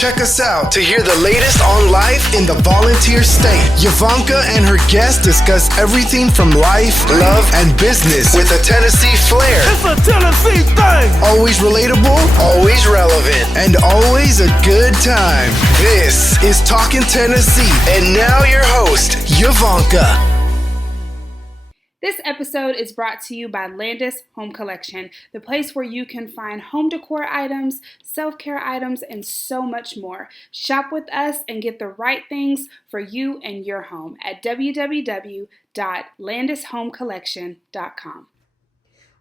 Check us out to hear the latest on life in the volunteer state. Yvonnca and her guests discuss everything from life, love, and business with a Tennessee flair. It's a Tennessee thing. Always relatable, always relevant, and always a good time. This is Talking Tennessee, and now your host, Yvonnca. This episode is brought to you by Landes Home Collection, the place where you can find home decor items, self-care items, and so much more. Shop with us and get the right things for you and your home at www.landeshomecollection.com.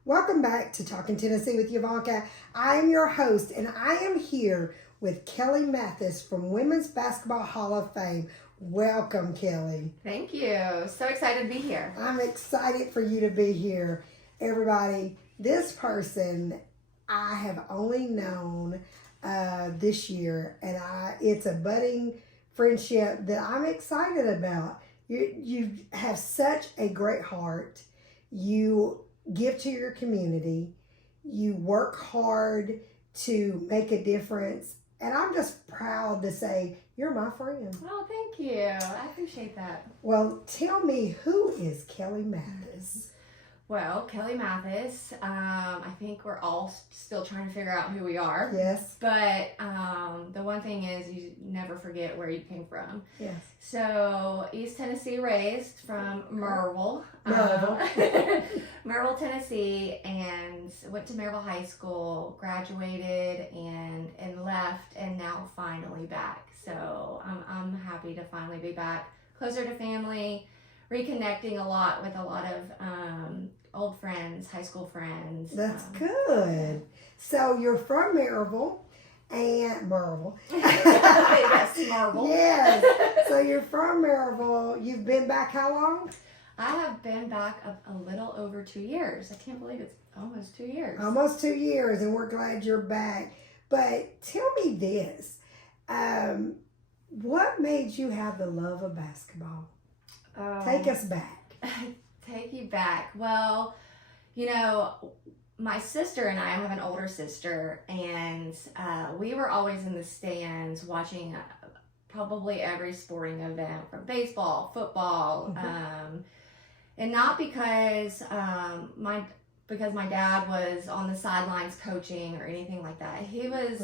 Welcome back to Talking Tennessee with Yvonnca. I am your host, and I am here with Kelly Mathis from Women's Basketball Hall of Fame. Welcome, Kelly. Thank you. So excited to be here. I'm excited for you to be here. Everybody, this person I have only known this year, and it's a budding friendship that I'm excited about. You have such a great heart. You give to your community. You work hard to make a difference. And I'm just proud to say, you're my friend. Oh, thank you. I appreciate that. Well, tell me, who is Kelly Mathis? Well, Kelly Mathis, I think we're all still trying to figure out who we are. Yes. But the one thing is you never forget where you came from. Yes. So, East Tennessee raised from Maryville. Maryville, Tennessee, and went to Maryville High School, graduated, and left, and now finally back. So, I'm happy to finally be back, closer to family, reconnecting a lot with a lot of old friends, high school friends. That's good. So you're from Maryville and Maryville. Yes, Maryville. Yes. So you're from Maryville. You've been back how long? I have been back a little over 2 years. I can't believe it's almost 2 years. Almost 2 years, and we're glad you're back. But tell me this. What made you have the love of basketball? Take us back. Take you back. Well, you know, my sister and I have an older sister, and we were always in the stands watching probably every sporting event, from baseball, football, and not because my dad was on the sidelines coaching or anything like that. He was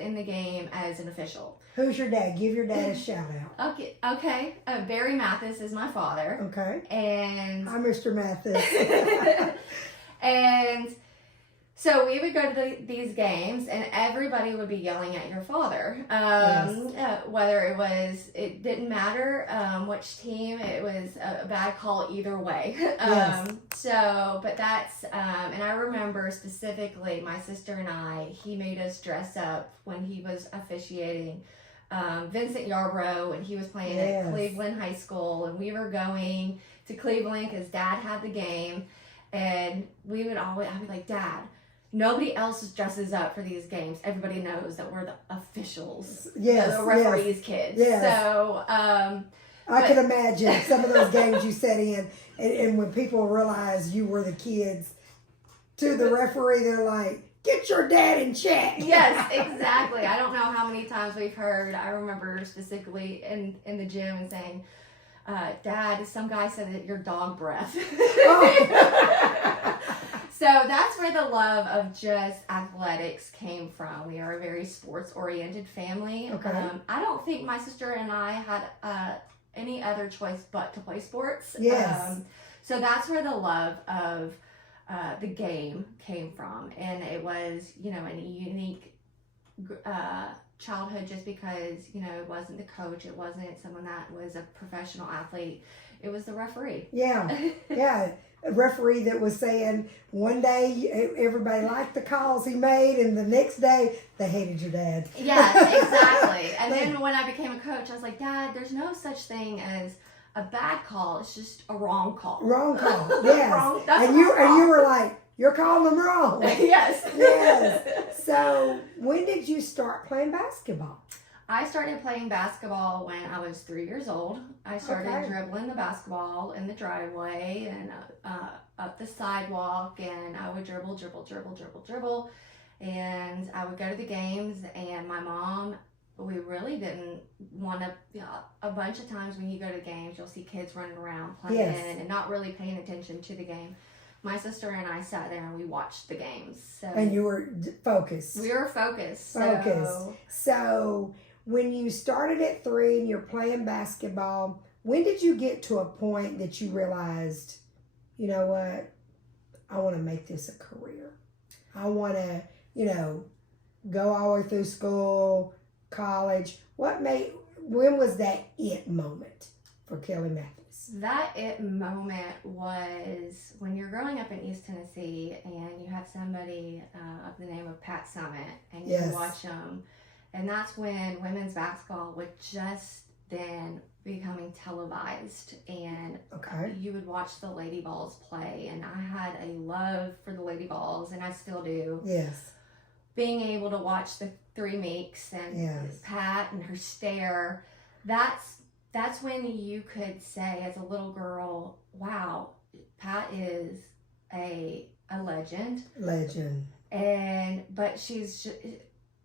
in the game as an official. Who's your dad? Give your dad a shout out. Okay. Barry Mathis is my father. Okay. And hi, Mr. Mathis. And so we would go to these games, and everybody would be yelling at your father. Whether it didn't matter which team, it was a bad call either way. But that's, and I remember specifically my sister and he made us dress up when he was officiating Vincent Yarbrough, and he was playing at Cleveland High School, and we were going to Cleveland because Dad had the game, and I'd be like, Dad, nobody else dresses up for these games. Everybody knows that we're the officials, the referees' kids. Yes. So I can imagine some of those games you sat in, and when people realize you were the kids, to the referee, they're like, get your dad in check. Yes, exactly. I don't know how many times we've heard. I remember specifically in the gym and saying, Dad, some guy said that you're dog breath. So that's where the love of just athletics came from. We are a very sports-oriented family. Okay. I don't think my sister and I had any other choice but to play sports. Yes. So that's where the love of the game came from. And it was, a unique childhood, just because, it wasn't the coach. It wasn't someone that was a professional athlete. It was the referee. Yeah. A referee that was saying one day everybody liked the calls he made, and the next day they hated your dad. Yes, exactly. And then when I became a coach, I was like, Dad, there's no such thing as a bad call. It's just a wrong call. Wrong call. Yes. And you were like, you're calling them wrong. Yes. So when did you start playing basketball? I started playing basketball when I was 3 years old. I started dribbling the basketball in the driveway and up the sidewalk, and I would dribble. And I would go to the games, and my mom, we really didn't want to, a bunch of times when you go to games, you'll see kids running around playing and not really paying attention to the game. My sister and I sat there and we watched the games. So and you were focused. We were focused. So when you started at 3 and you're playing basketball, when did you get to a point that you realized, you know what, I want to make this a career? I want to, go all the way through school, college. When was that it moment for Kelly Mathis? That it moment was when you're growing up in East Tennessee and you have somebody of the name of Pat Summitt, and you watch them, and that's when women's basketball was just then becoming televised, and you would watch the Lady Vols play, and I had a love for the Lady Vols, and I still do. Yes. Being able to watch the three Meeks and Pat and her stare, that's when you could say as a little girl, wow, Pat is a legend. But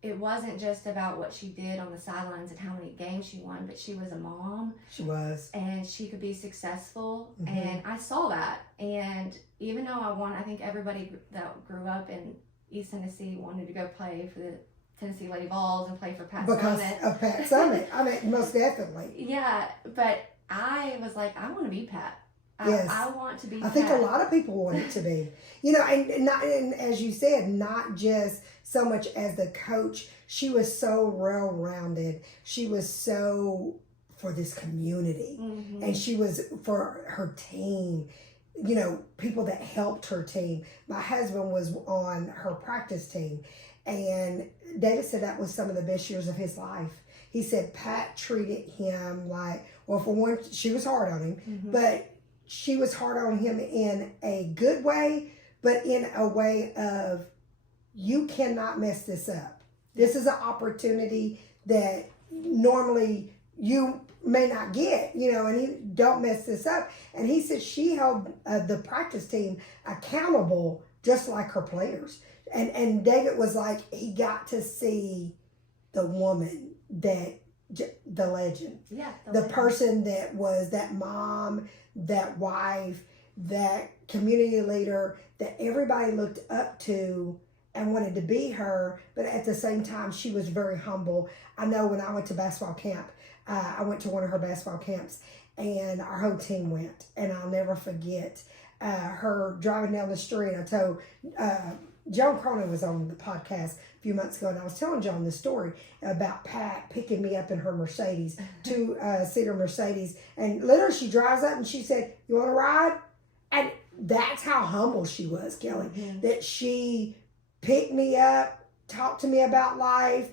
it wasn't just about what she did on the sidelines and how many games she won, but she was a mom. She was. And she could be successful. And I saw that. And even though I think everybody that grew up in East Tennessee wanted to go play for the Tennessee Lady Vols and play for Pat Summitt. Because of Pat Summitt. I mean, most definitely. Yeah, but I was like, I want to be Pat. I want to be Pat. I think a lot of people want it to be. And as you said, not just so much as the coach. She was so well-rounded. She was so for this community. And she was for her team. People that helped her team. My husband was on her practice team. And David said that was some of the best years of his life. He said Pat treated him like, well, for one, she was hard on him, but she was hard on him in a good way, but in a way of, you cannot mess this up. This is an opportunity that normally you may not get, and you don't mess this up. And he said she held the practice team accountable just like her players. And David was like, he got to see the woman the legend. Yeah. The person that was that mom, that wife, that community leader that everybody looked up to and wanted to be her. But at the same time, she was very humble. I know when I went to basketball camp, I went to one of her basketball camps, and our whole team went. And I'll never forget her driving down the street. I told John Cronin was on the podcast a few months ago, and I was telling John the story about Pat picking me up in her Mercedes, two-seater Mercedes, and literally she drives up and she said, "You want to ride?" And that's how humble she was, Kelly, that she picked me up, talked to me about life,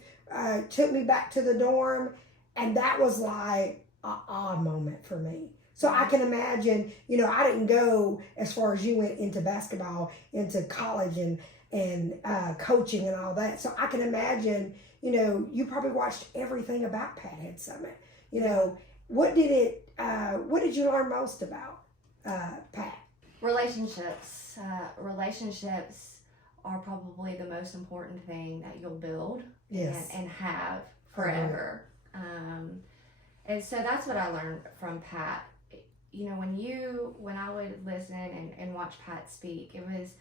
took me back to the dorm, and that was like an odd moment for me. So I can imagine, I didn't go as far as you went into basketball, into college and coaching and all that. So I can imagine, you probably watched everything about Pat Head Summit. What did you learn most about Pat? Relationships. Relationships are probably the most important thing that you'll build and have forever. And so that's what I learned from Pat. When I would listen and watch Pat speak, it was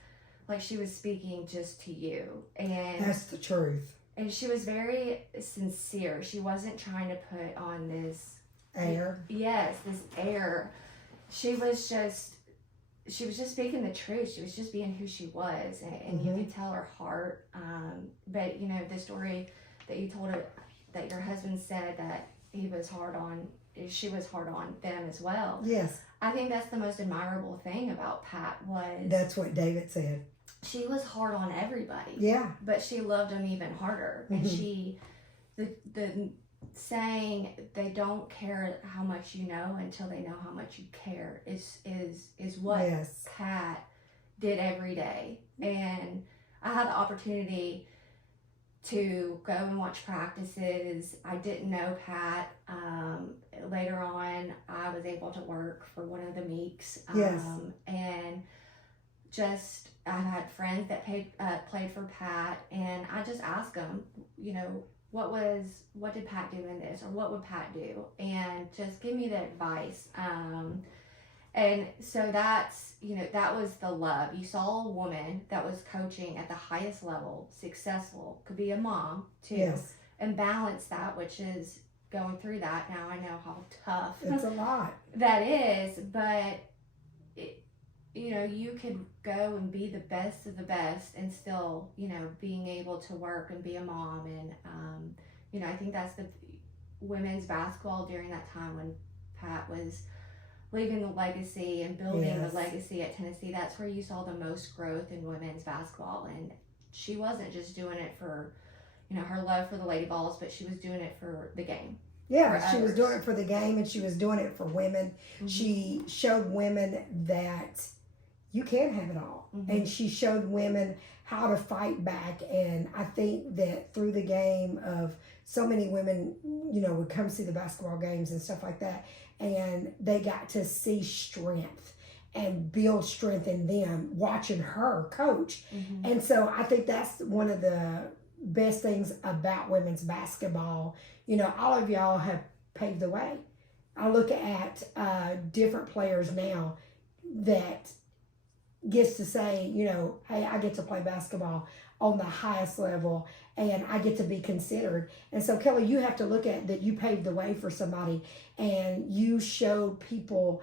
like she was speaking just to you. And that's the truth. And she was very sincere. She wasn't trying to put on this air. Yes, this air. She was just speaking the truth. She was just being who she was, and you could tell her heart. But the story that you told her, that your husband said that he was hard on, she was hard on them as well. Yes. I think that's the most admirable thing about Pat was... That's what David said. She was hard on everybody. Yeah. But she loved them even harder. And the saying, they don't care how much you know until they know how much you care is what Pat did every day. And I had the opportunity to go and watch practices. I didn't know Pat. Later on, I was able to work for one of the Meeks. And I had friends that played for Pat, and I just asked them, you know, what did Pat do in this, or what would Pat do, and just give me the advice. And so that's, you know, that was the love. You saw a woman that was coaching at the highest level, successful, could be a mom too, Yes. and balance that, which is going through that. Now I know how tough It's a lot. that is, but you know, you could go and be the best of the best and still, you know, being able to work and be a mom. And, you know, I think that's the women's basketball during that time when Pat was leaving the legacy and building the legacy at Tennessee. That's where you saw the most growth in women's basketball. And she wasn't just doing it for, you know, her love for the Lady Vols, but she was doing it for the game. Yeah, she was doing it for the game, and she was doing it for women. Mm-hmm. She showed women that you can have it all. Mm-hmm. And she showed women how to fight back. And I think that through the game of so many women, you know, would come see the basketball games and stuff like that. And they got to see strength and build strength in them watching her coach. Mm-hmm. And so I think that's one of the best things about women's basketball. You know, all of y'all have paved the way. I look at different players now that gets to say, you know, hey, I get to play basketball on the highest level and I get to be considered. And so, Kelly, you have to look at that. You paved the way for somebody and you showed people,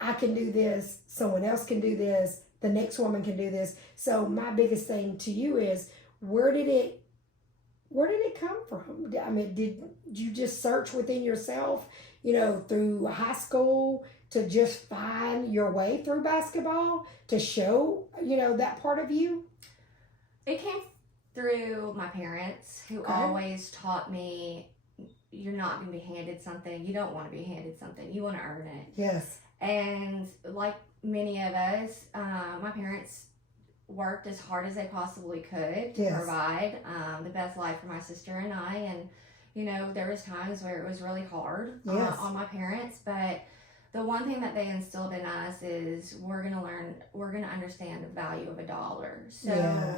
I can do this, someone else can do this, the next woman can do this. So my biggest thing to you is, where did it come from? I mean, did you just search within yourself, you know, through high school to just find your way through basketball to show, you know, that part of you? It came through my parents, who always taught me, you're not going to be handed something. You don't want to be handed something. You want to earn it. Yes. And like many of us, my parents worked as hard as they possibly could to provide the best life for my sister and I. And, you know, there was times where it was really hard on my parents, but the one thing that they instilled in us is we're going to understand the value of $1. So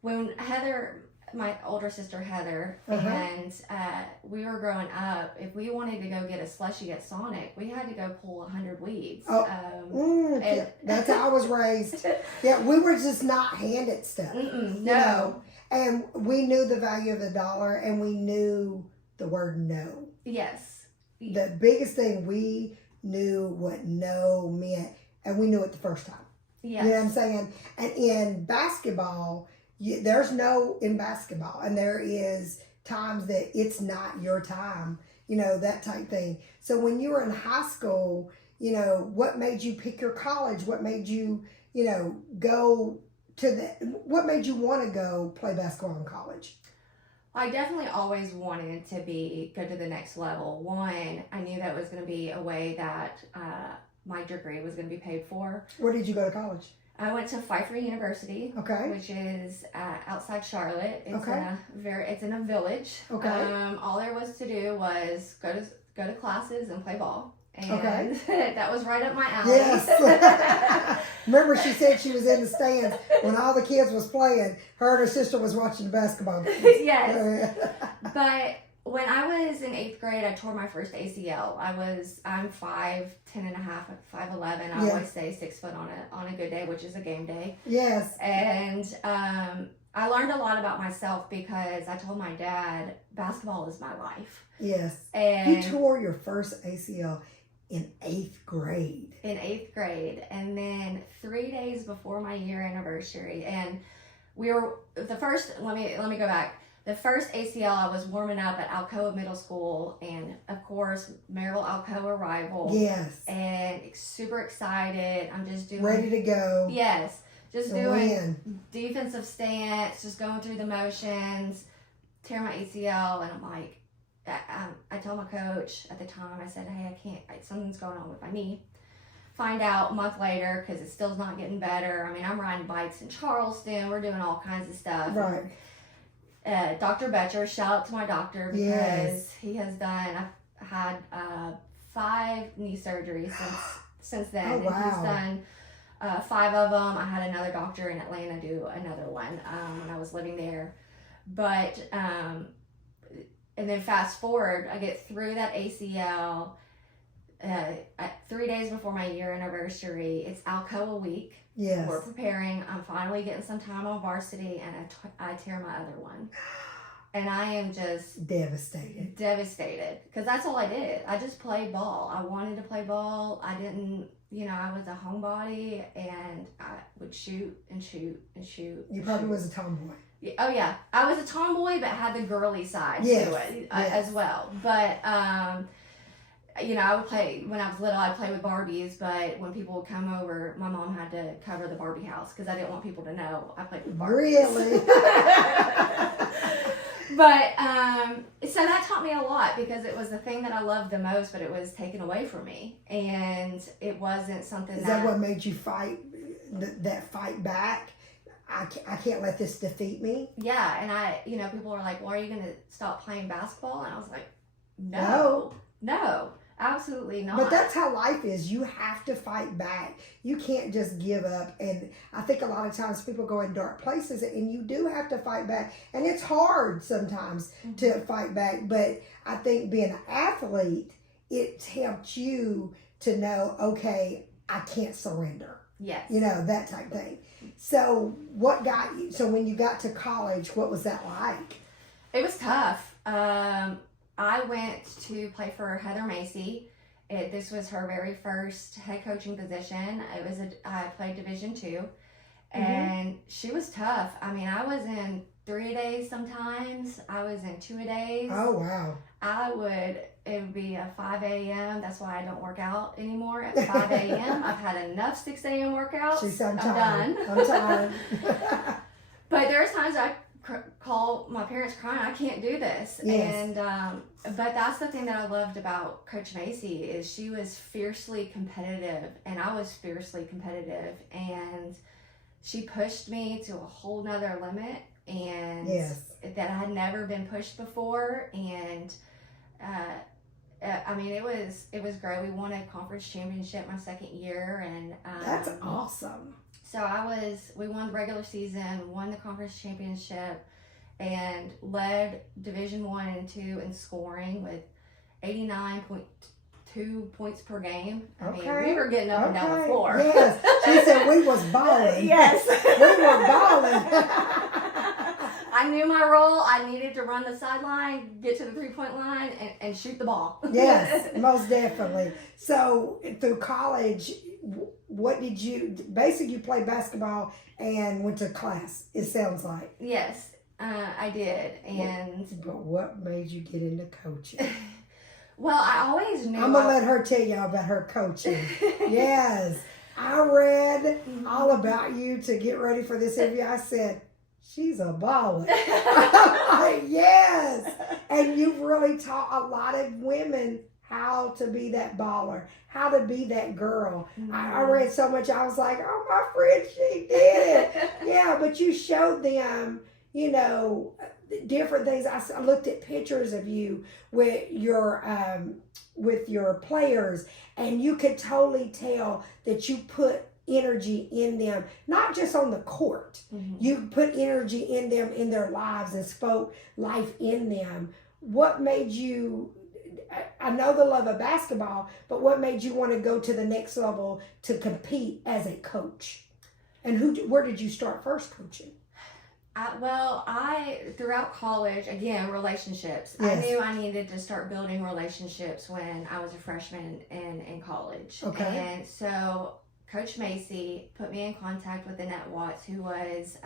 when Heather, my older sister Heather, and we were growing up, if we wanted to go get a slushie at Sonic, we had to go pull 100 weeds. And that's how I was raised. Yeah, we were just not handed stuff. No. You know? And we knew the value of $1, and we knew the word no. Yes. The biggest thing, we knew what no meant, and we knew it the first time. Yes. You know what I'm saying? And in basketball, there's no in basketball, and there is times that it's not your time, you know, that type thing. So when you were in high school, you know, what made you pick your college? What made you, you know, what made you want to go play basketball in college? I definitely always wanted to go to the next level. One, I knew that was going to be a way that my degree was going to be paid for. Where did you go to college? I went to Pfeiffer University, which is outside Charlotte. It's in a village. All there was to do was go to classes and play ball. And that was right up my alley. Yes. Remember, she said she was in the stands when all the kids was playing. Her and her sister was watching the basketball games. Yes. But when I was in 8th grade, I tore my first ACL. I'm 5'10" and a half, 5'11". I always say 6 foot on a good day, which is a game day. Yes. And I learned a lot about myself because I told my dad, basketball is my life. Yes. And you tore your first ACL in 8th grade. In 8th grade. And then 3 days before my year anniversary. And let me go back. The first ACL, I was warming up at Alcoa Middle School, and of course, Maryville Alcoa rival. Yes. And super excited. I'm just doing... ready to go. Yes. Just doing defensive stance, just going through the motions, tear my ACL, and I'm like, I told my coach at the time, I said, hey, I can't, something's going on with my knee. Find out a month later, because it still's not getting better. I mean, I'm riding bikes in Charleston. We're doing all kinds of stuff. Right. Dr. Betcher, shout out to my doctor, because he has I've had 5 knee surgeries since then. Oh, wow. And he's done 5 of them. I had another doctor in Atlanta do another one when I was living there. But, and then fast forward, I get through that ACL 3 days before my year anniversary. It's Alcoa week. Yes. We're preparing. I'm finally getting some time on varsity, and I tear my other one. And I am just devastated because that's all I did. I just played ball. I wanted to play ball. I didn't, I was a homebody, and I would shoot and shoot and shoot. You probably was a tomboy. Oh yeah, I was a tomboy, but had the girly side to it as well. But I would play when I was little. I'd play with Barbies, but when people would come over, my mom had to cover the Barbie house because I didn't want people to know I played with Barbies. Really? But so that taught me a lot because it was the thing that I loved the most, but it was taken away from me, and it wasn't something. Is that what made you fight? That fight back? I can't let this defeat me. Yeah, and people were like, "Well, are you going to stop playing basketball?" And I was like, "No, absolutely not." But that's how life is. You have to fight back. You can't just give up. And I think a lot of times people go in dark places, and you do have to fight back. And it's hard sometimes to fight back. But I think being an athlete, it helped you to know, okay, I can't surrender. Yes. That type thing. So when you got to college, what was that like? It was tough. I went to play for Heather Macy. This was her very first head coaching position. I played Division II, and she was tough. I mean, I was in 3-a-days sometimes. I was in 2-a-days. Oh, wow. It would be a 5 a.m. That's why I don't work out anymore at 5 a.m. I've had enough 6 a.m. workouts. I'm done. I'm tired. But there's times I call my parents crying, I can't do this. Yes. And but that's the thing that I loved about Coach Macy is she was fiercely competitive, and I was fiercely competitive, and she pushed me to a whole nother limit, and that I had never been pushed before. And it was great. We won a conference championship my second year, and that's awesome. So we won the regular season, won the conference championship, and led Division I and II in scoring with 89.2 points per game. I mean, we were getting up and down the floor. Yes, she said we was balling. Yes. We were balling. I knew my role. I needed to run the sideline, get to the 3-point line, and shoot the ball. Yes, most definitely. So through college, what did you, basically you played basketball and went to class, it sounds like. Yes, I did. But what made you get into coaching? Well, I always knew. I'm going to let her tell y'all about her coaching. Yes. I read all about you to get ready for this interview. I said, she's a baller. Yes. And you've really taught a lot of women how to be that baller, how to be that girl. I read so much, I was like, oh, my friend, she did it. Yeah, but you showed them, different things. I looked at pictures of you with your players, and you could totally tell that you put energy in them, not just on the court. You put energy in them in their lives and spoke life in them. What made you, I know the love of basketball, but what made you want to go to the next level to compete as a coach? And where did you start first coaching? Throughout college, again, relationships. Yes. I knew I needed to start building relationships when I was a freshman in college. Okay. And so Coach Macy put me in contact with Annette Watts, who was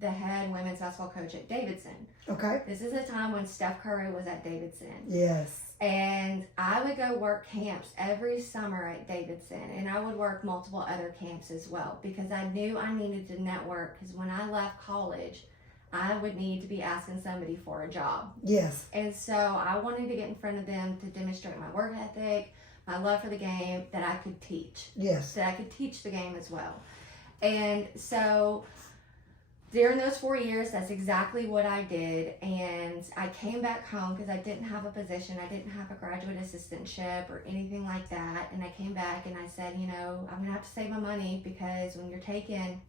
the head women's basketball coach at Davidson. Okay. This is a time when Steph Curry was at Davidson. Yes. And I would go work camps every summer at Davidson, and I would work multiple other camps as well because I knew I needed to network, because when I left college, I would need to be asking somebody for a job. Yes. And so I wanted to get in front of them to demonstrate my work ethic, my love for the game, that I could teach. Yes. That I could teach the game as well. And so during those 4 years, that's exactly what I did. And I came back home because I didn't have a position. I didn't have a graduate assistantship or anything like that. And I came back and I said, you know, I'm going to have to save my money, because when you're taking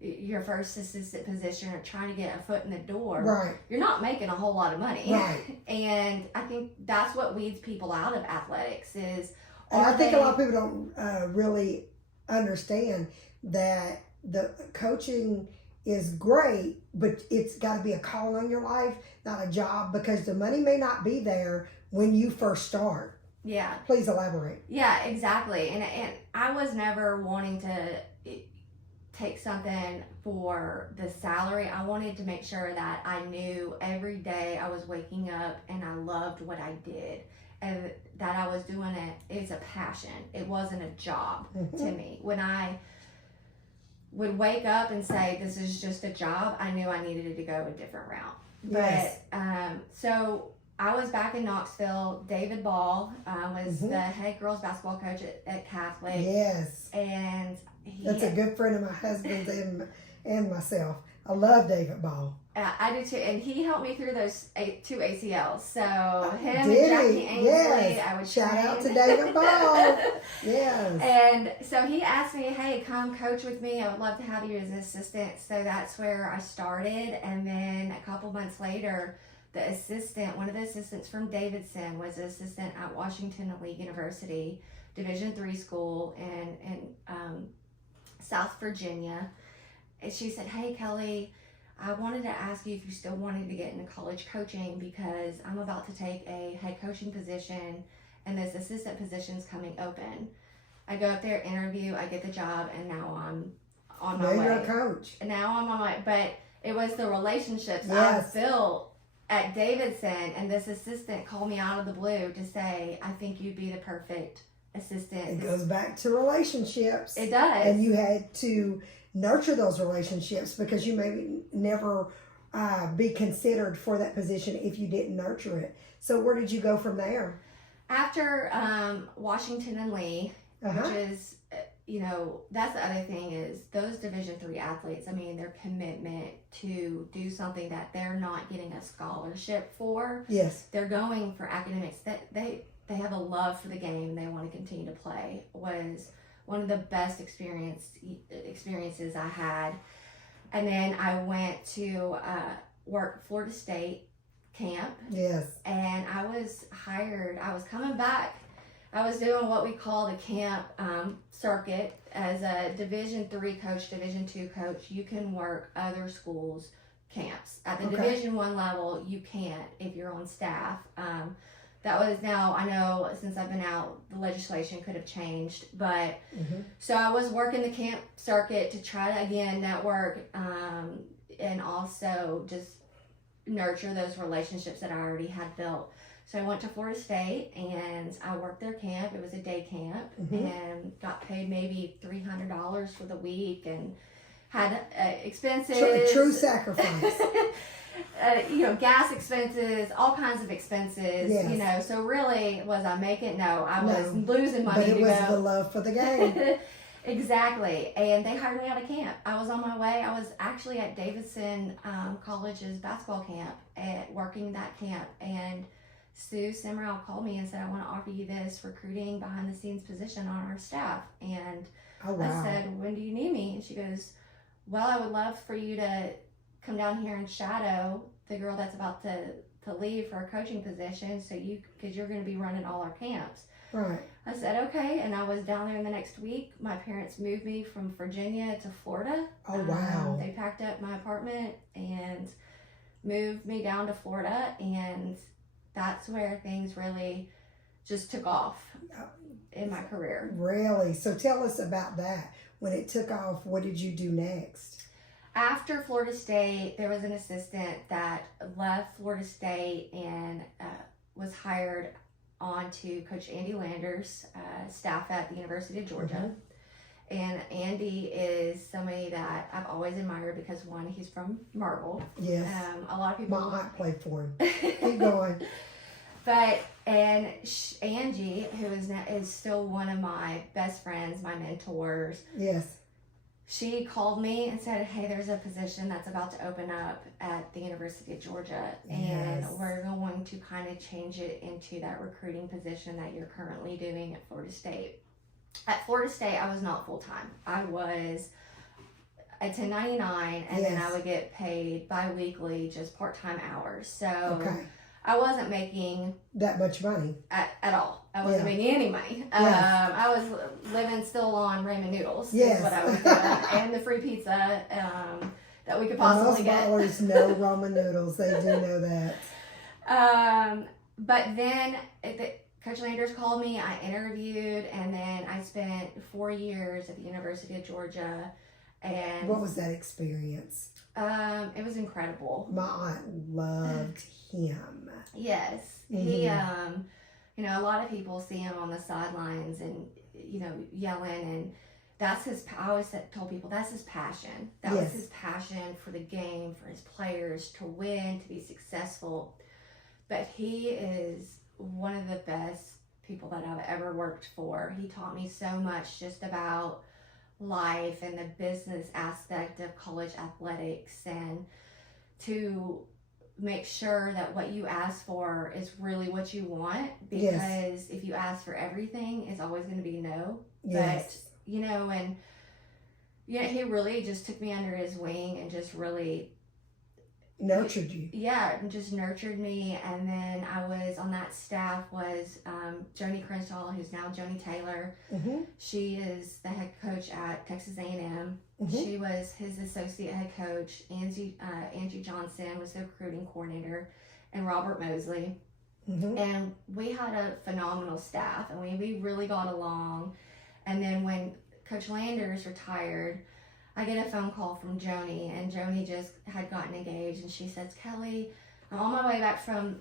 your first assistant position or trying to get a foot in the door, Right. you're not making a whole lot of money. Right. And I think that's what weeds people out of athletics is, And I think a lot of people don't really understand that the coaching is great, but it's got to be a call on your life, not a job, because the money may not be there when you first start. Yeah. Please elaborate. Yeah, exactly. And I was never wanting to take something for the salary. I wanted to make sure that I knew every day I was waking up and I loved what I did, and that I was doing it's a passion. It wasn't a job to me. When I would wake up and say, this is just a job, I knew I needed to go a different route. Yes. But, so I was back in Knoxville. David Ball was the head girls basketball coach at Catholic. Yes. And that's a good friend of my husband's and myself. I love David Ball. I do too, and he helped me through those 2 ACLs. So him Did and Jackie he? Ainsley, Yes. I would Shout train. out to David Ball. Yes. And so he asked me, hey, come coach with me. I would love to have you as an assistant. So that's where I started. And then a couple months later, one of the assistants from Davidson was an assistant at Washington and Lee University, Division III school in South Virginia. And she said, hey, Kelly, I wanted to ask you if you still wanted to get into college coaching, because I'm about to take a head coaching position and this assistant position's coming open. I go up there, interview, I get the job, and now I'm on my way. Now you're a coach. And now I'm on my way. But it was the relationships Yes. I built at Davidson, and this assistant called me out of the blue to say, I think you'd be the perfect assistant. It goes back to relationships. It does. And you had to nurture those relationships, because you maybe never be considered for that position if you didn't nurture it. So where did you go from there? After Washington and Lee, which is, that's the other thing is those Division III athletes, I mean, their commitment to do something that they're not getting a scholarship for. Yes. They're going for academics. That they have a love for the game and they want to continue to play. Was one of the best experiences I had. And then I went to work Florida State camp. Yes. And I was hired. I was coming back. I was doing what we call the camp circuit as a Division III coach, Division II coach. You can work other schools' camps. At the Division I level, you can't if you're on staff. That was now, I know since I've been out, the legislation could have changed. But so I was working the camp circuit to try to, again, network and also just nurture those relationships that I already had built. So I went to Florida State and I worked their camp. It was a day camp and got paid maybe $300 for the week and had expenses. True sacrifice. Gas expenses, all kinds of expenses, Yes. so really, was I making? No, I was losing money but it to was go. the love for the game. Exactly. And they hired me out of camp. I was on my way. I was actually at Davidson College's basketball camp working that camp. And Sue Simrau called me and said, I want to offer you this recruiting behind the scenes position on our staff. And I said, when do you need me? And she goes, well, I would love for you to come down here and shadow the girl that's about to leave for a coaching position, because you're going to be running all our camps. Right. I said, okay. And I was down there in the next week. My parents moved me from Virginia to Florida. Oh, wow. They packed up my apartment and moved me down to Florida. And that's where things really just took off in my career. Really? So tell us about that. When it took off, what did you do next? After Florida State, there was an assistant that left Florida State and was hired on to Coach Andy Landes' staff at the University of Georgia. And Andy is somebody that I've always admired because, one, he's from Marble. Yes. A lot of people... My aunt played for him. Keep going. And Angie, who is still one of my best friends, my mentors. Yes. she called me and said, hey, there's a position that's about to open up at the University of Georgia, and we're going to kind of change it into that recruiting position that you're currently doing at Florida State. At Florida State, I was not full-time. I was a 1099, and then I would get paid bi-weekly, just part-time hours. So I wasn't making that much money at all. I wasn't making any money. I was living still on ramen noodles. Is what I was doing, and the free pizza that we could possibly get. Most ballers know ramen noodles. They do know that. But then Coach Landes called me. I interviewed, and then I spent 4 years at the University of Georgia. And what was that experience? It was incredible. My aunt loved him. Yes. He, you know, a lot of people see him on the sidelines and, you know, yelling, and that's his, I always told people that's his passion. That was his passion for the game, for his players to win, to be successful. But he is one of the best people that I've ever worked for. He taught me so much just about life and the business aspect of college athletics, and to make sure that what you ask for is really what you want, because if you ask for everything, it's always going to be no. But you know, and he really just took me under his wing and just really nurtured you. And just nurtured me. And then I was on that staff was Joni Crenshaw, who's now Joni Taylor. She is the head coach at Texas A&M. She was his associate head coach. Angie Johnson was the recruiting coordinator, and Robert Mosley. And we had a phenomenal staff, and we really got along. And then when Coach Landes retired, I get a phone call from Joni, and Joni just had gotten engaged, and she says, Kelly, I'm on my way back from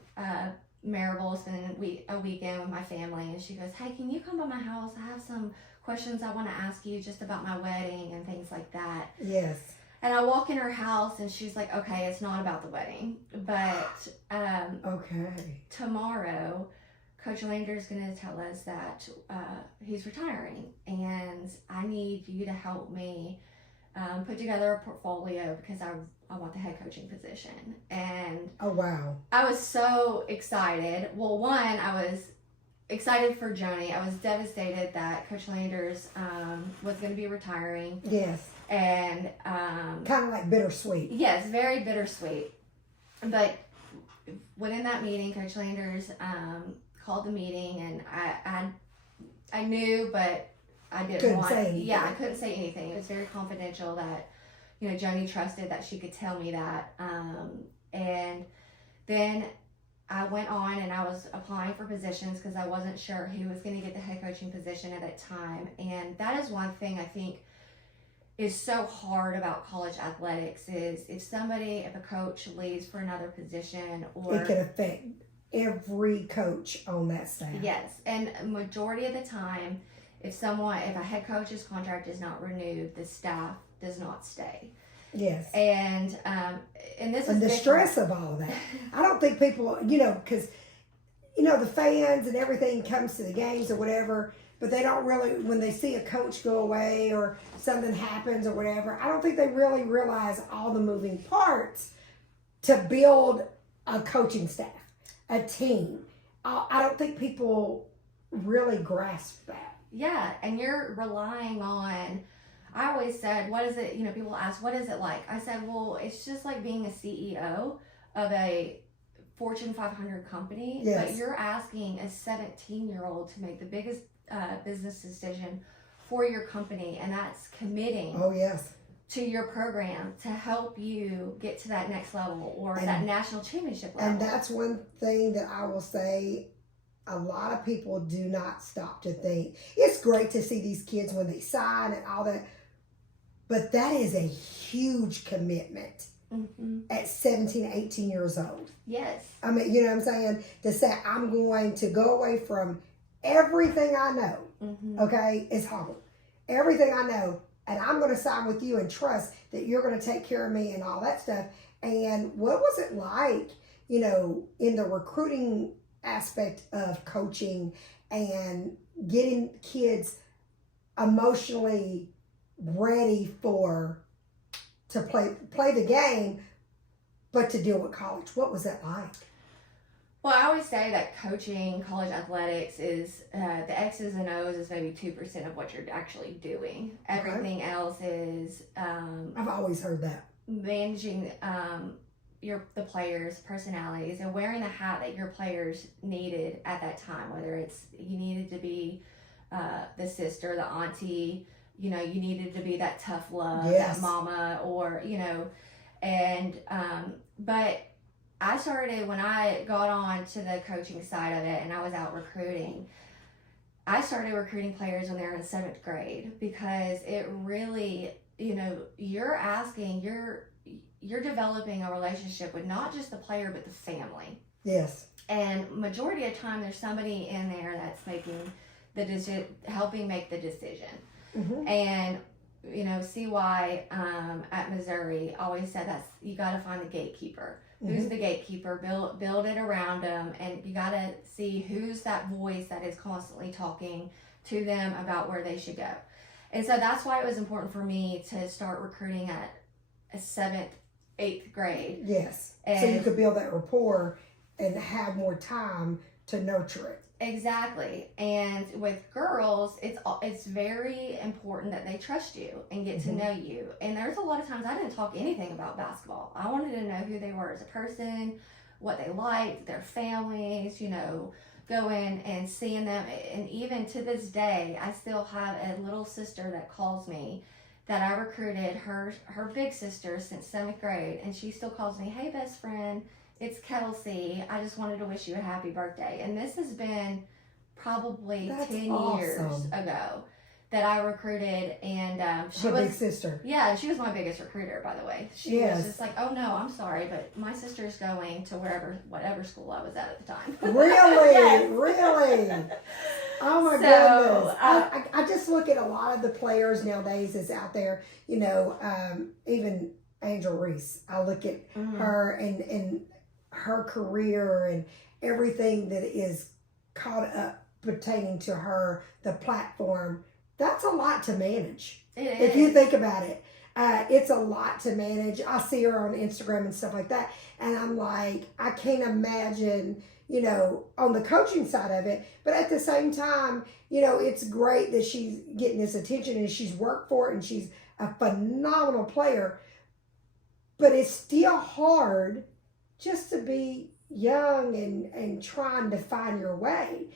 Maribel, spending a weekend with my family, and she goes, hey, can you come by my house? I have some questions I want to ask you just about my wedding and things like that. And I walk in her house, and she's like, okay, it's not about the wedding, but tomorrow, Coach Landes is going to tell us that he's retiring, and I need you to help me put together a portfolio, because I want the head coaching position. And I was so excited. Well, one, I was excited for Joni. I was devastated that Coach Landes was going to be retiring. And kind of like bittersweet. Yes, very bittersweet. But within that meeting, Coach Landes called the meeting, and I knew, but I didn't I couldn't say anything. It was very confidential that, you know, Joni trusted that she could tell me that. And then I went on, and I was applying for positions because I wasn't sure who was going to get the head coaching position at that time. And that is one thing I think is so hard about college athletics, is if a coach leaves for another position, or it can affect every coach on that staff. And majority of the time, if a head coach's contract is not renewed, the staff does not stay. And this is the stress of all of that. I don't think people, you know, because, you know, the fans and everything comes to the games or whatever, but they don't really, when they see a coach go away or something happens or whatever, I don't think they really realize all the moving parts to build a coaching staff, a team. I don't think people really grasp that. And you're relying on, I always said, what is it, you know, people ask, what is it like? I said, well, it's just like being a CEO of a Fortune 500 company, but you're asking a 17-year-old to make the biggest business decision for your company, and that's committing to your program to help you get to that next level, or that national championship level. And that's one thing that I will say, a lot of people do not stop to think. It's great to see these kids when they sign and all that, but that is a huge commitment at 17, 18 years old. I mean, you know what I'm saying? To say, I'm going to go away from everything I know, okay, is hard. Everything I know, and I'm going to sign with you and trust that you're going to take care of me and all that stuff. And what was it like, you know, in the recruiting aspect of coaching and getting kids emotionally ready to play the game, but to deal with college? What was that like? Well, I always say that coaching college athletics is the X's and O's is maybe 2% of what you're actually doing. Everything else is I've always heard that. Managing the players' personalities and wearing the hat that your players needed at that time. Whether it's you needed to be the sister, the auntie, you needed to be that tough love, Yes. that mama, or and but I started when I got on to the coaching side of it and I was out recruiting. I started recruiting players when they were in 7th grade because it really, you're developing a relationship with not just the player but the family. Yes. And majority of the time there's somebody in there that's making helping make the decision. Mm-hmm. And CY at Missouri always said that you got to find the gatekeeper. Mm-hmm. Who's the gatekeeper? Build it around them, and you got to see who's that voice that is constantly talking to them about where they should go. And so that's why it was important for me to start recruiting at a 7th, 8th grade. Yes. So you could build that rapport and have more time to nurture it. Exactly. And with girls, it's very important that they trust you and get Mm-hmm. to know you. And there's a lot of times I didn't talk anything about basketball. I wanted to know who they were as a person, what they liked, their families, going and seeing them. And even to this day, I still have a little sister that calls me that I recruited her big sister since 7th grade. And she still calls me, "Hey, best friend. It's Kelsey. I just wanted to wish you a happy birthday." And this has been probably That's 10 awesome. years ago that I recruited. And she Her was big sister. Yeah, she was my biggest recruiter, by the way. She Yes. was just like, "Oh no, I'm sorry, but my sister's going to whatever school I was at the time." Really? Yes. Really? Oh my goodness. I just look at a lot of the players nowadays that's out there, even Angel Reese. I look at her and her career and everything that is caught up pertaining to her, the platform. That's a lot to manage. If you think about it, it's a lot to manage. I see her on Instagram and stuff like that, and I'm like, I can't imagine, on the coaching side of it. But at the same time, it's great that she's getting this attention and she's worked for it and she's a phenomenal player. But it's still hard just to be young and trying to find your way,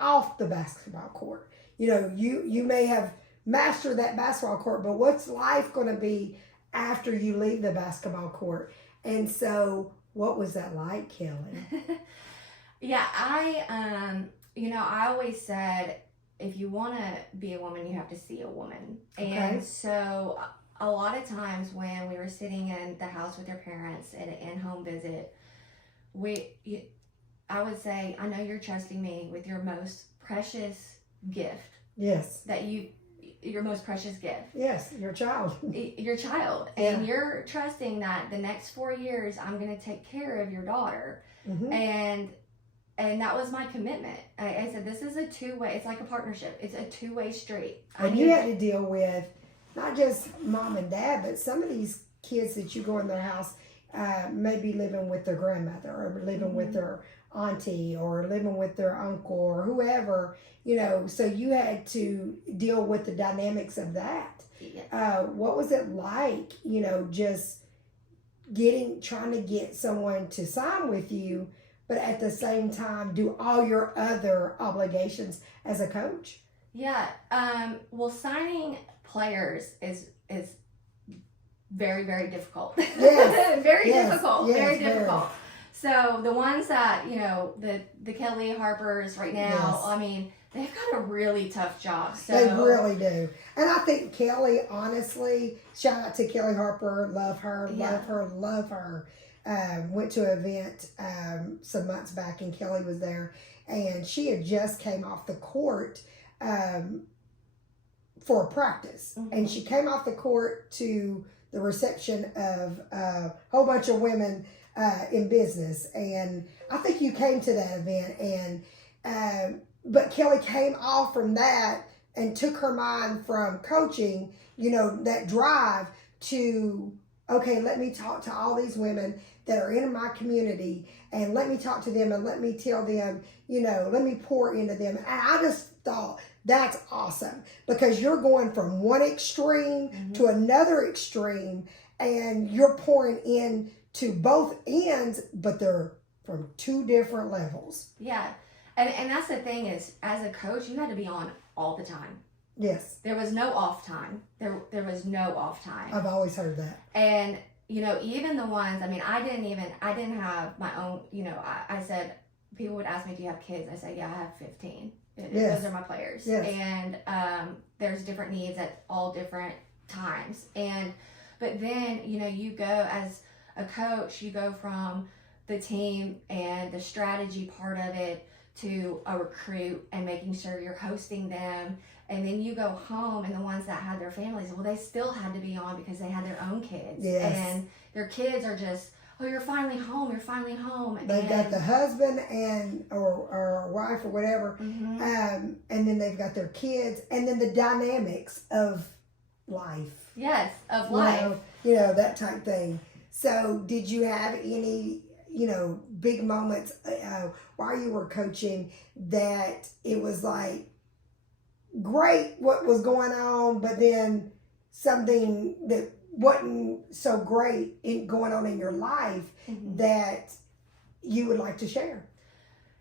off the basketball court. You may have mastered that basketball court, but what's life going to be after you leave the basketball court? And so what was that like, Kelly? Yeah, I always said, if you want to be a woman, you have to see a woman. Okay. And so a lot of times when we were sitting in the house with their parents at an in-home visit, I would say, "I know you're trusting me with your most precious gift." Yes. Your most precious gift. Yes, your child. Your child. Yeah. And you're trusting that the next 4 years, I'm going to take care of your daughter. Mm-hmm. And that was my commitment. I said, this is a two-way, it's like a partnership. It's a two-way street. And you had to deal with not just mom and dad, but some of these kids that you go in their house may be living with their grandmother or living with their auntie or living with their uncle or whoever, so you had to deal with the dynamics of that. Yes. What was it like, just trying to get someone to sign with you, but at the same time do all your other obligations as a coach? Yeah. Well, signing players is very, very difficult. Yes. Very Yes. difficult. Yes, very very. difficult. So the ones that, the Kelly Harpers right now, Yes. I mean, they've got a really tough job. So They really do. And I think Kelly, honestly, shout out to Kelly Harper, love her, Yeah. love her. Went to an event some months back and Kelly was there and she had just came off the court for practice. Mm-hmm. And she came off the court to the reception of a whole bunch of women in business. And I think you came to that event and but Kelly came off from that and took her mind from coaching, you know, that drive to, okay, let me talk to all these women that are in my community, and let me talk to them, and let me tell them, you know, let me pour into them. And I just thought that's awesome, because you're going from one extreme to another extreme, and you're pouring in to both ends, but they're from two different levels. Yeah. And that's the thing is, as a coach, you had to be on all the time. Yes. There was no off time. There was no off time. I've always heard that. And, you know, even the ones, I mean, I didn't have my own, you know, I said, people would ask me, do you have kids? I said, yeah, I have 15. Yes. Those are my players. Yes. And there's different needs at all different times. But then, you know, you go as a coach, you go from the team and the strategy part of it to a recruit and making sure you're hosting them. And then you go home, and the ones that had their families, well, they still had to be on because they had their own kids. Yes. And their kids are just, oh, you're finally home. They've got the husband and or wife or whatever, and then they've got their kids, and then the dynamics of life. Yes, of life. You know, that type thing. So did you have any, you know, big moments while you were coaching that it was like great what was going on, but then something that wasn't so great going on in your life that you would like to share?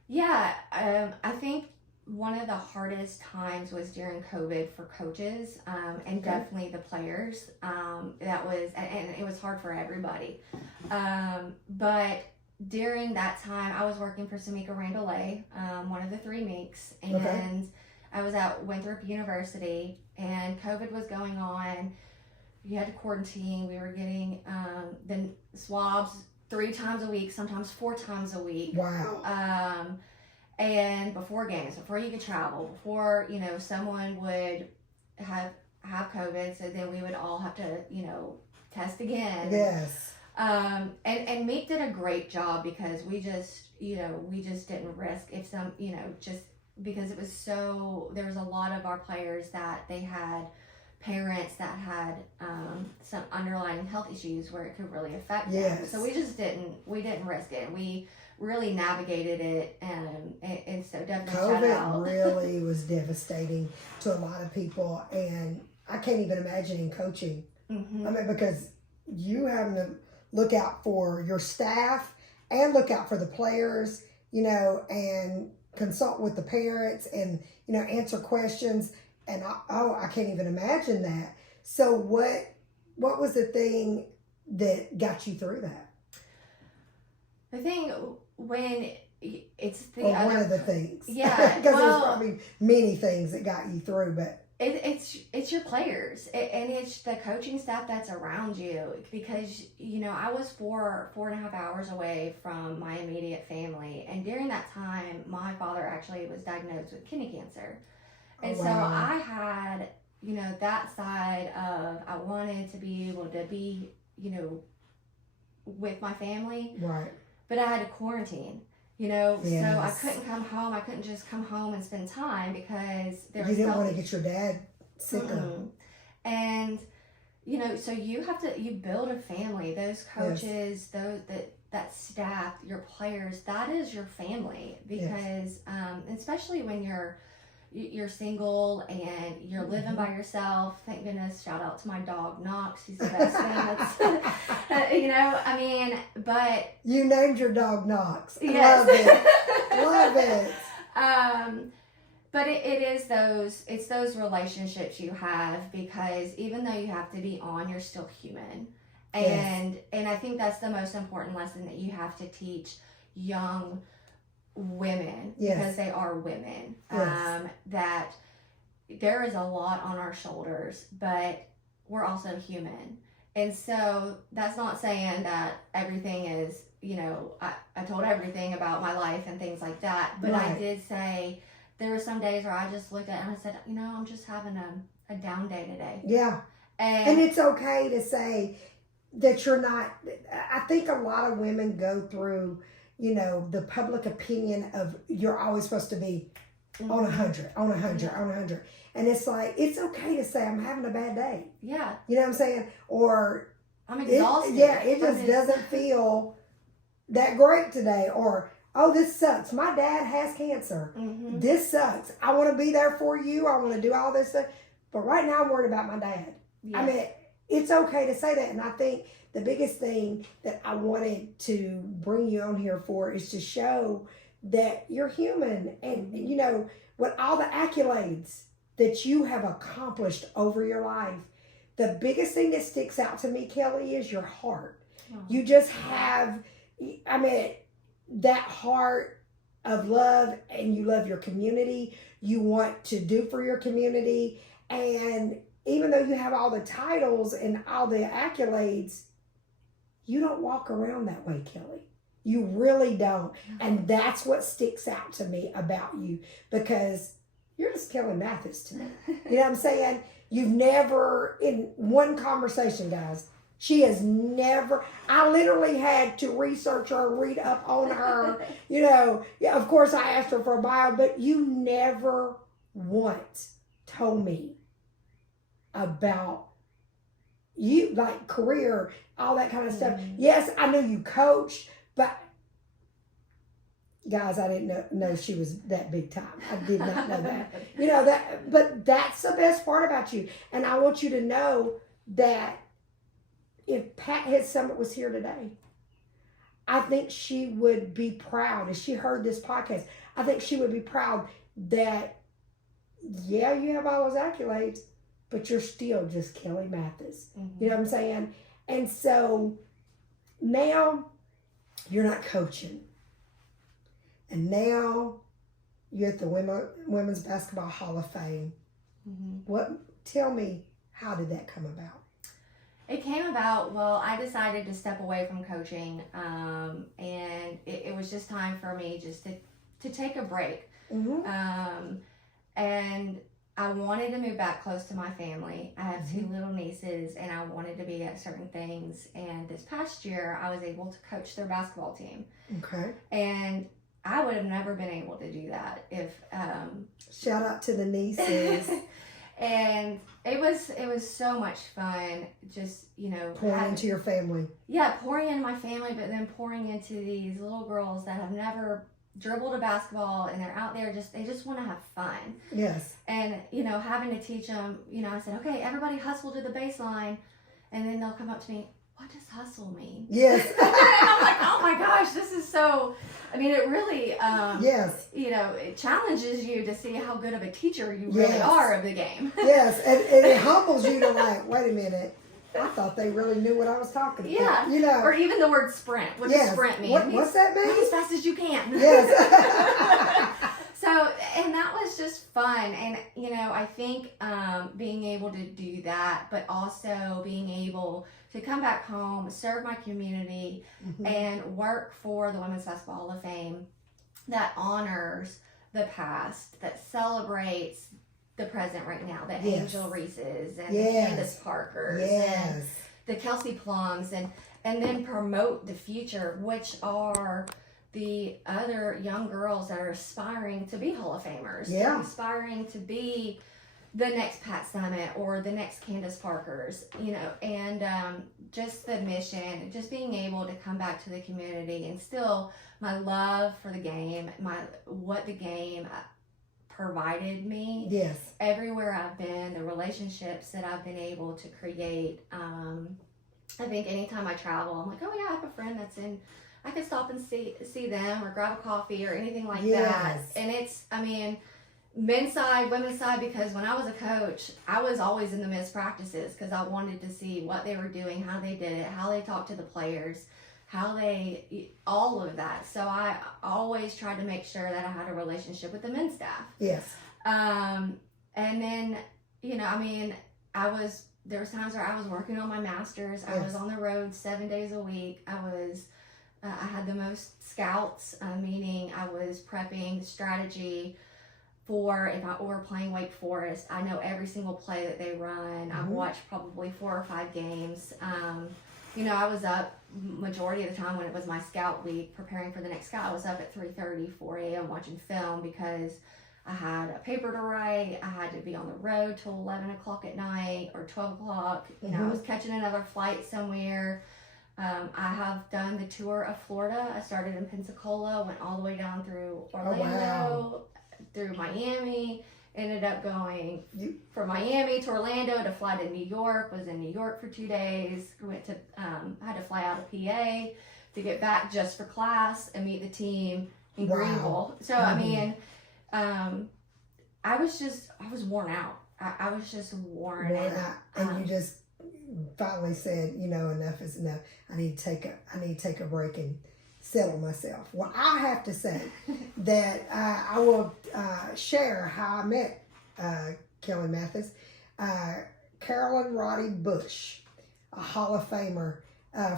Yeah, I think one of the hardest times was during COVID for coaches, and definitely the players. That was, and it was hard for everybody. But during that time, I was working for Samika Randall-Lay, one of the 3 Meeks, and I was at Winthrop University, and COVID was going on. You had to quarantine. We were getting the swabs 3 times a week, sometimes 4 times a week. Wow. And before games, before you could travel, before, you know, someone would have COVID, so then we would all have to, you know, test again. Yes. And Meek did a great job, because we just didn't risk if some, you know, just because it was so, there was a lot of our players that they had parents that had some underlying health issues where it could really affect them. So we didn't risk it. We really navigated it, and so definitely shout out. COVID really was devastating to a lot of people, and I can't even imagine in coaching. I mean, because you having to look out for your staff and look out for the players, you know, and consult with the parents, and, you know, answer questions, and I can't even imagine that. So what was the thing that got you through that? The thing when it's the or other, one of the things, yeah, because there's probably many things that got you through, but it's your players, and it's the coaching staff that's around you, because, you know, I was 4.5 hours away from my immediate family, and during that time my father actually was diagnosed with kidney cancer, and so I had, you know, that side of, I wanted to be able to be, you know, with my family, right, but I had to quarantine. You know, yes. So I couldn't come home. I couldn't just come home and spend time, because there was, you didn't want to get your dad sicker. And, you know, so you build a family. Those coaches, those that staff, your players, that is your family, because especially when you're single and you're living by yourself. Thank goodness. Shout out to my dog Knox. He's the best thing. That's, you know, I mean, but you named your dog Knox. Yes. Love it. But it's those relationships you have, because even though you have to be on, you're still human. And I think that's the most important lesson that you have to teach young women, because they are women, that there is a lot on our shoulders, but we're also human. And so that's not saying that everything is, you know, I told everything about my life and things like that, but I did say there were some days where I just looked at it and I said, you know, I'm just having a down day today. Yeah. And it's okay to say that you're not. I think a lot of women go through, you know, the public opinion of you're always supposed to be on 100, on 100, on 100. And it's like, it's okay to say, I'm having a bad day. Yeah. You know what I'm saying? Or, I'm exhausted. it just doesn't feel that great today. Or, oh, this sucks. My dad has cancer. Mm-hmm. This sucks. I want to be there for you. I want to do all this stuff. But right now I'm worried about my dad. Yes. I mean, it's okay to say that. And I think the biggest thing that I wanted to bring you on here for is to show that you're human. And, you know, with all the accolades that you have accomplished over your life, the biggest thing that sticks out to me, Kelly, is your heart. Oh. You just have, I mean, that heart of love, and you love your community. You want to do for your community. And even though you have all the titles and all the accolades, you don't walk around that way, Kelly. You really don't. And that's what sticks out to me about you, because you're just Kelly Mathis to me. You know what I'm saying? You've never, in one conversation, guys, she has never, I literally had to research her, read up on her. You know, yeah, of course I asked her for a bio, but you never once told me about you, like career, all that kind of stuff. Yes, I knew you coached, but guys, I didn't know she was that big time. I did not know that. You know that, but that's the best part about you. And I want you to know that if Pat Head Summit was here today, I think she would be proud. If she heard this podcast, I think she would be proud that, yeah, you have all those accolades, but you're still just Kelly Mathis. Mm-hmm. You know what I'm saying? And so now you're not coaching. And now you're at the Women's Basketball Hall of Fame. Mm-hmm. Tell me, how did that come about? It came about, well, I decided to step away from coaching, and it was just time for me just to take a break. Mm-hmm. And I wanted to move back close to my family. I have two little nieces, and I wanted to be at certain things. And this past year, I was able to coach their basketball team. Okay. And I would have never been able to do that if... Shout out to the nieces. And it was so much fun, just, you know... Pouring into your family. Yeah, pouring into my family, but then pouring into these little girls that have never dribbled a basketball, and they're out there they just want to have fun. Yes. And, you know, having to teach them, you know, I said, okay, everybody hustle to the baseline. And then they'll come up to me, what does hustle mean? Yes. And I'm like, oh my gosh, this is so, I mean, it really, yes, you know, it challenges you to see how good of a teacher you really are of the game. Yes, and it humbles you to like, wait a minute, I thought they really knew what I was talking about. Yeah, you know, or even the word sprint. What does sprint mean? What's that mean? Run as fast as you can. Yes. So, and that was just fun. And, you know, I think being able to do that, but also being able to come back home, serve my community, and work for the Women's Basketball Hall of Fame that honors the past, that celebrates the present right now, the Angel Reeses and the Candace Parkers and the Kelsey Plums, and then promote the future, which are the other young girls that are aspiring to be Hall of Famers, aspiring to be the next Pat Summit or the next Candace Parkers, you know, and just the mission, just being able to come back to the community and still my love for the game, what the game provided me. Yes. Everywhere I've been, the relationships that I've been able to create. I think anytime I travel, I'm like, oh yeah, I have a friend that's in, I could stop and see them or grab a coffee or anything like that. And it's, I mean, men's side, women's side, because when I was a coach, I was always in the men's practices because I wanted to see what they were doing, how they did it, how they talked to the players, all of that. So I always tried to make sure that I had a relationship with the men's staff. Yes. And then, you know, I mean, there was times where I was working on my master's. I was on the road 7 days a week. I had the most scouts, meaning I was prepping strategy for if I were playing Wake Forest. I know every single play that they run. I've watched probably 4 or 5 games. You know, I was up majority of the time when it was my scout week preparing for the next scout. I was up at 3:30, 4 a.m. watching film because I had a paper to write. I had to be on the road till 11 o'clock at night or 12 o'clock. You know, I was catching another flight somewhere. I have done the tour of Florida. I started in Pensacola, went all the way down through Orlando, through Miami, ended up going from Miami to Orlando to fly to New York, was in New York for 2 days, went to, had to fly out of PA to get back just for class and meet the team in Greenville. So, I mean, I was worn out. I was just worn out. And you just finally said, you know, enough is enough. I need to take a break and settle myself. Well, I have to say that I will share how I met Kelly Mathis. Carolyn Roddy Bush, a Hall of Famer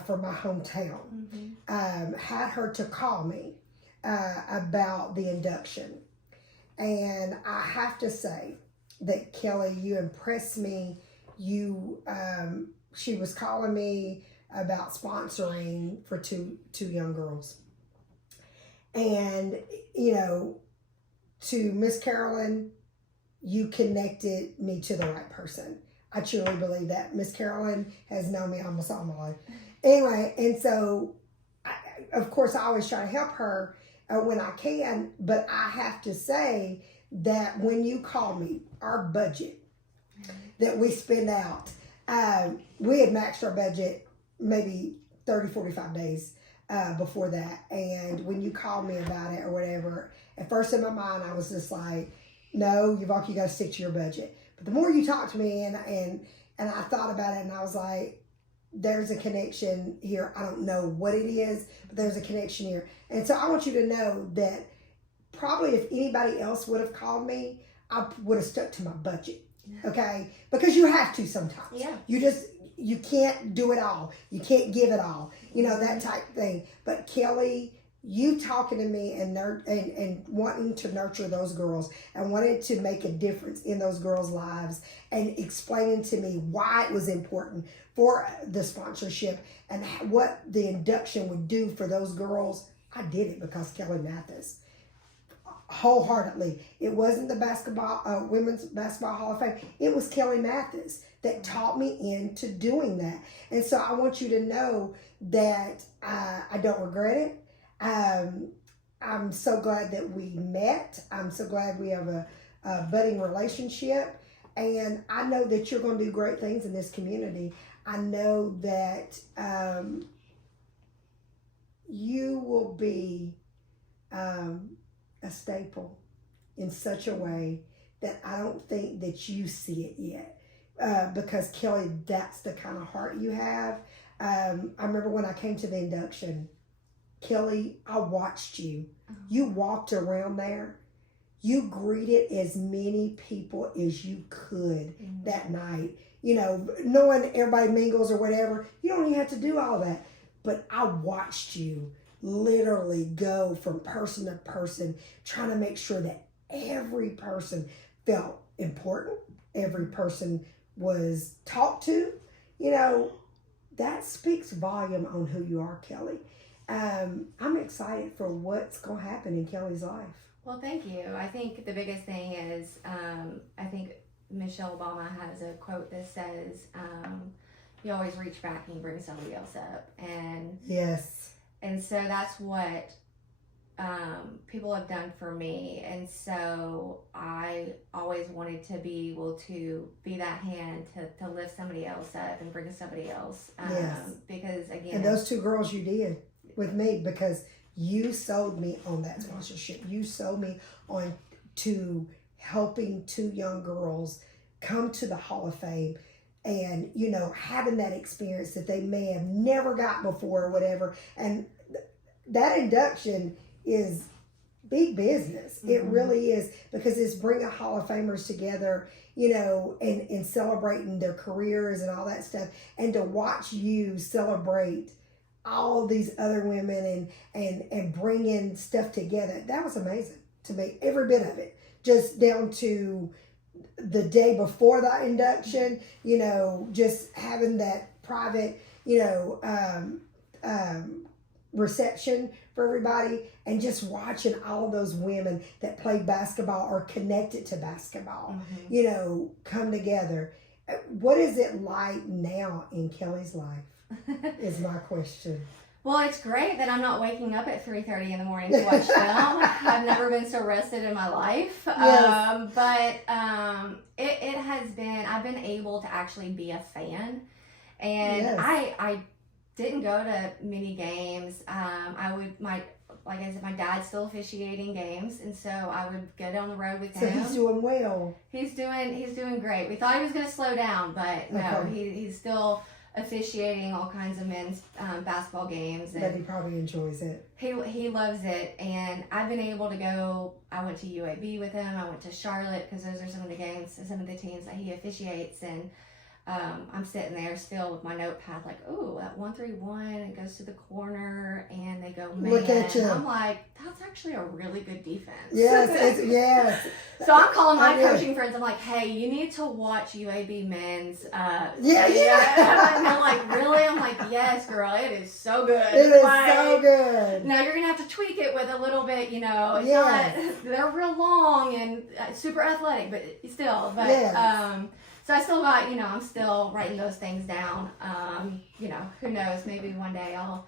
from my hometown, had her to call me about the induction. And I have to say that, Kelly, you impressed me. She was calling me about sponsoring for two young girls. And, you know, to Miss Carolyn, you connected me to the right person. I truly believe that. Miss Carolyn has known me almost all my life. Anyway, and so, of course, I always try to help her when I can, but I have to say that when you call me, our budget that we spend out, we had maxed our budget maybe 30, 45 days before that. And when you called me about it or whatever, at first in my mind, I was just like, no, Yvonnca, you got to stick to your budget. But the more you talked to me and I thought about it, and I was like, there's a connection here. I don't know what it is, but there's a connection here. And so I want you to know that probably if anybody else would have called me, I would have stuck to my budget. Okay? Because you have to sometimes. Yeah. You can't do it all. You can't give it all. You know, that type of thing. But Kelly, you talking to me and wanting to nurture those girls and wanting to make a difference in those girls' lives and explaining to me why it was important for the sponsorship and what the induction would do for those girls, I did it because Kelly Mathis. Wholeheartedly. It wasn't the Women's Basketball Hall of Fame. It was Kelly Mathis that taught me into doing that. And so I want you to know that I don't regret it. I'm so glad that we met. I'm so glad we have a budding relationship. And I know that you're going to do great things in this community. I know that you will be a staple in such a way that I don't think that you see it yet. Because Kelly, that's the kind of heart you have. I remember when I came to the induction, Kelly, I watched you. You walked around there. You greeted as many people as you could that night. You know, knowing everybody mingles or whatever, you don't even have to do all that. But I watched you literally go from person to person, trying to make sure that every person felt important, every person was talked to. You know, that speaks volume on who you are, Kelly. I'm excited for what's going to happen in Kelly's life. Well, thank you. I think the biggest thing is, I think Michelle Obama has a quote that says, you always reach back and you bring somebody else up. And yes. And so that's what people have done for me. And so I always wanted to be able to be that hand to lift somebody else up and bring somebody else. Yes. Because again, and those two girls you did with me, because you sold me on that sponsorship. You sold me on to helping two young girls come to the Hall of Fame and, you know, having that experience that they may have never got before or whatever. And that induction is big business. It really is, because it's bringing Hall of Famers together, you know, and celebrating their careers and all that stuff. And to watch you celebrate all these other women and bringing stuff together, that was amazing to me, every bit of it, just down to the day before the induction, you know, just having that private, you know, reception for everybody, and just watching all those women that play basketball or connected to basketball, you know, come together. What is it like now in Kelly's life is my question. Well, it's great that I'm not waking up at 3:30 in the morning to watch film. I've never been so rested in my life. Yes. It has been, I've been able to actually be a fan. And Yes. I didn't go to many games. Like I said, my dad's still officiating games, and so I would get on the road with So him. he's doing well. He's doing great. We thought he was going to slow down, but no, Okay. he's still officiating all kinds of men's basketball games, But and he probably enjoys it. he loves it. And I've been able to go. I went to UAB with him. I went to Charlotte because those are some of the games, some of the teams that he officiates, and I'm sitting there still with my notepad, like, oh, that 1-3-1, it goes to the corner, and they go, man. Look at you. I'm like, that's actually a really good defense. Yes, yes. So I'm calling my I know. coaching friends. I'm like, hey, you need to watch UAB men's. Yeah. And they're like, really? I'm like, yes, girl, it is so good. It is Like, so good. Now you're gonna have to tweak it with a little bit, you know. It's Yes. not, they're real long and super athletic, but still. But Yes. so I still got, you know, I'm still writing those things down. You know, who knows? Maybe one day I'll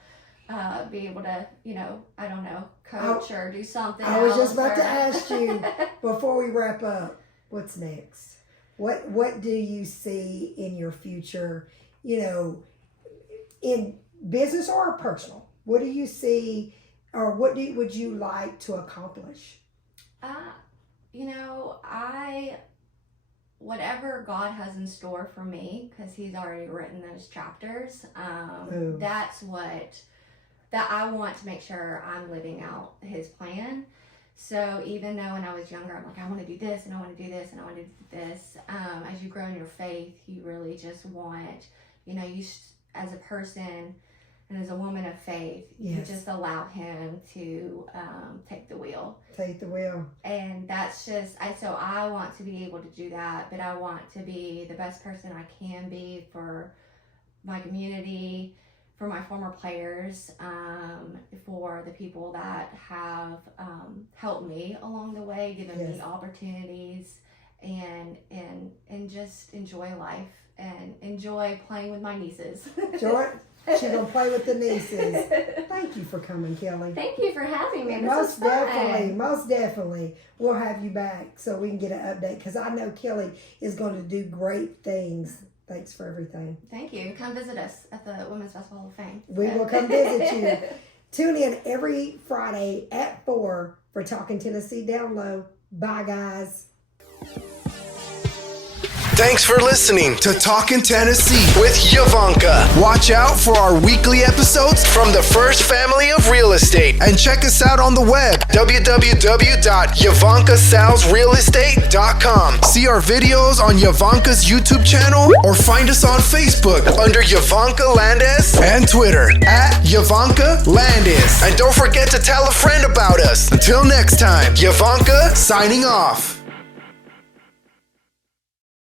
be able to, you know, I don't know, coach or do something. I was just else, about to or- ask you before we wrap up, what's next? What do you see in your future, you know, in business or personal? What do you see, or would you like to accomplish? You know, whatever God has in store for me, because He's already written those chapters, Ooh. that's that I want to make sure I'm living out His plan. So even though when I was younger, I'm like, I want to do this, and I want to do this, and I want to do this, as you grow in your faith, you really just want, you know, as a person and as a woman of faith, you Yes. just allow Him to take the wheel. Take the wheel. And that's just, so I want to be able to do that, but I want to be the best person I can be for my community, for my former players, for the people that have helped me along the way, given Yes. me opportunities, and just enjoy life and enjoy playing with my nieces. Jordan, she's going to play with the nieces. Thank you for coming, Kelly. Thank you for having me. This Most was fun. definitely. We'll have you back so we can get an update, because I know Kelly is going to do great things. Thanks for everything. Thank you. Come visit us at the Women's Basketball Hall of Fame. We will come visit you. Tune in every Friday at 4 for Talking Tennessee Down Low. Bye, guys. Thanks for listening to Talkin' Tennessee with Yvonnca. Watch out for our weekly episodes from the First Family of Real Estate, and check us out on the web, www.YvoncaSalesRealEstate.com. See our videos on Yvonca's YouTube channel, or find us on Facebook under Yvonnca Landes, and Twitter at Yvonnca Landes. And don't forget to tell a friend about us. Until next time, Yvonnca signing off.